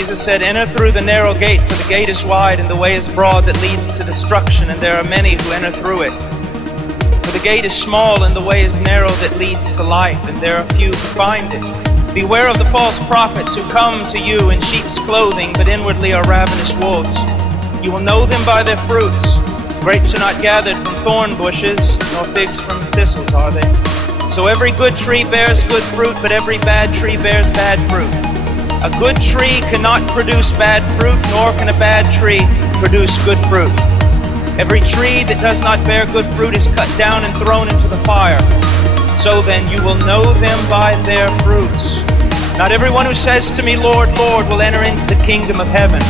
Jesus said, "Enter through the narrow gate, for the gate is wide and the way is broad that leads to destruction, and there are many who enter through it. For the gate is small and the way is narrow that leads to life, and there are few who find it. Beware of the false prophets who come to you in sheep's clothing, but inwardly are ravenous wolves. You will know them by their fruits. Grapes are not gathered from thorn bushes, nor figs from thistles, are they? So every good tree bears good fruit, but every bad tree bears bad fruit. A good tree cannot produce bad fruit, nor can a bad tree produce good fruit. Every tree that does not bear good fruit is cut down and thrown into the fire. So then you will know them by their fruits. Not everyone who says to me, 'Lord, Lord,' will enter into the kingdom of heaven,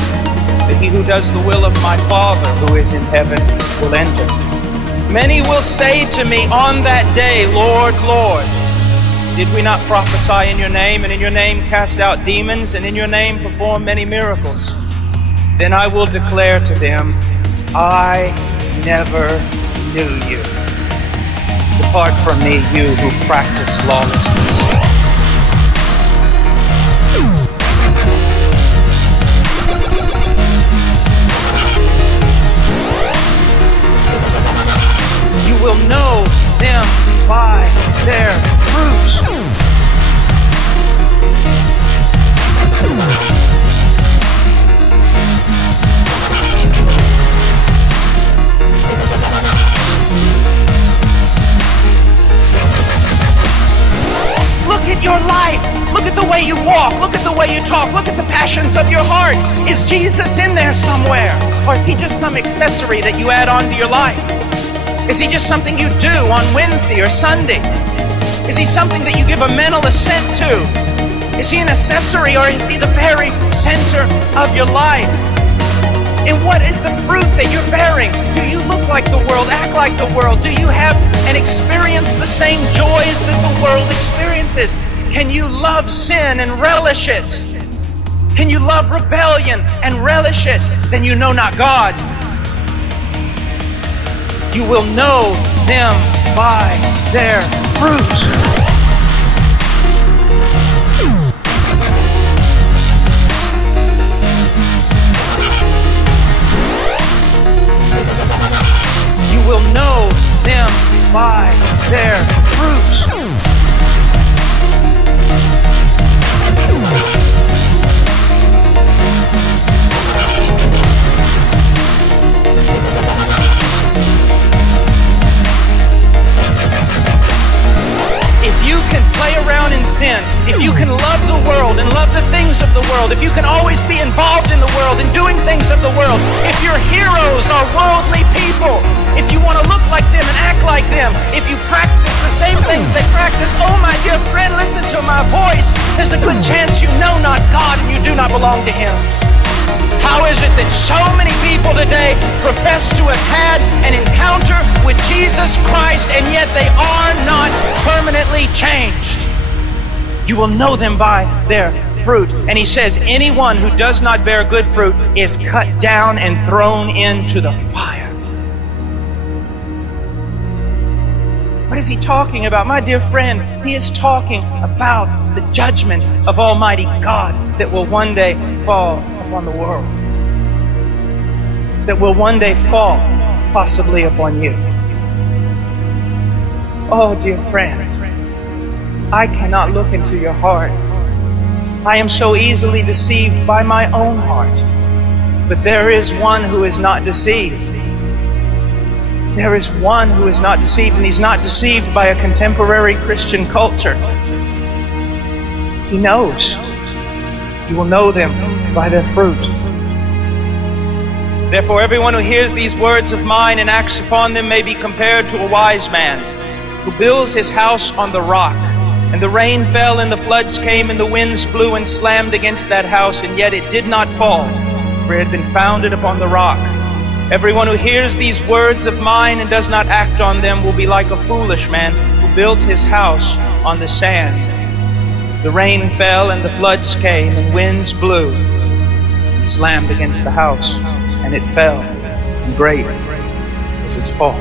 but he who does the will of my Father who is in heaven will enter. Many will say to me on that day, 'Lord, Lord, did we not prophesy in your name, and in your name cast out demons, and in your name perform many miracles?' Then I will declare to them, 'I never knew you. Depart from me, you who practice lawlessness.'" You will know them by their fruits. Look at your life. Look at the way you walk. Look at the way you talk. Look at the passions of your heart. Is Jesus in there somewhere? Or is he just some accessory that you add on to your life? Is he just something you do on Wednesday or Sunday? Is he something that you give a mental assent to? Is he an accessory, or is he the very center of your life? And what is the fruit that you're bearing? Do you look like the world, act like the world? Do you have and experience the same joys that the world experiences? Can you love sin and relish it? Can you love rebellion and relish it? Then you know not God. You will know them by their fruits. You will know them by their fruits. If you can play around in sin, if you can love the world and love the things of the world, if you can always be involved in the world and doing things of the world, if your heroes are worldly people, if you want to look like them and act like them, if you practice the same things they practice, oh my dear friend, listen to my voice. There's a good chance you know not God and you do not belong to him. How is it that so many people today profess to have had an encounter with Jesus Christ, and yet they are not permanently changed? You will know them by their fruit. And he says, anyone who does not bear good fruit is cut down and thrown into the fire. What is he talking about? My dear friend, he is talking about the judgment of Almighty God that will one day fall upon the world. That will one day fall possibly upon you. Oh, dear friend, I cannot look into your heart. I am so easily deceived by my own heart. But there is one who is not deceived. There is one who is not deceived, and he's not deceived by a contemporary Christian culture. He knows. You will know them by their fruit. Therefore, everyone who hears these words of mine and acts upon them may be compared to a wise man who builds his house on the rock. And the rain fell, and the floods came, and the winds blew and slammed against that house, and yet it did not fall, for it had been founded upon the rock. Everyone who hears these words of mine and does not act on them will be like a foolish man who built his house on the sand. The rain fell, and the floods came, and winds blew and slammed against the house, and it fell, and great was its fall.